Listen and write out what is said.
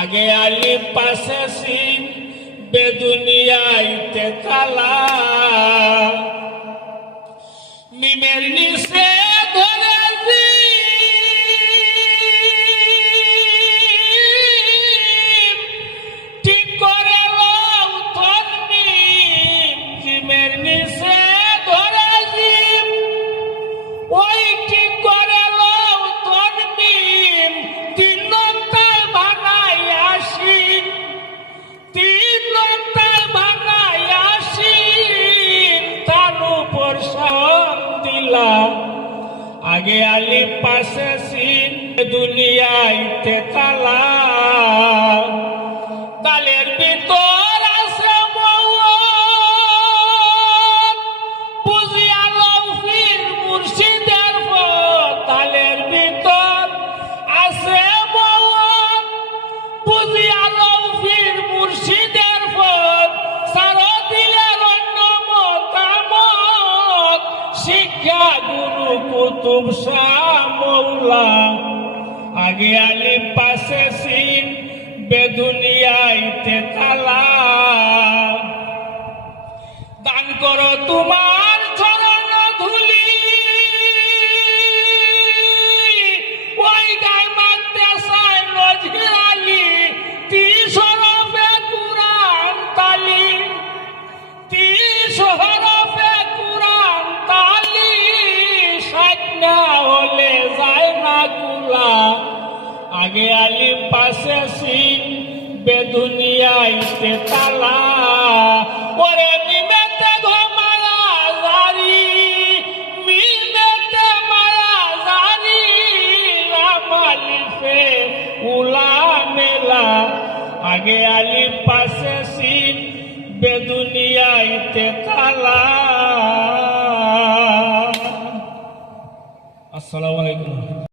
আগে আলি পাশে সিং বেদুনিয়াইতে কালা মিমের নিচে আগে আলি পাশে সিন দুনিয়াইতে তালা তালের ভিতর শিক্ষা গুরু কুতুব শাহ মৌলা। আগে আলি পাশে সিন বেদুনিয়াইতে তালা সাজনা হলে যায় না কুলা আগে আলি পাশে সিং বেদুনিয়াইতে তালা। ওরে মিমেতে ঘমায়া জারি, মিমেতে মায়া জারি রামালিফে উলা মেলা। আগে আলি পাশে সিং বেদুনিয়াইতে তালা। আসসালামু আলাইকুম।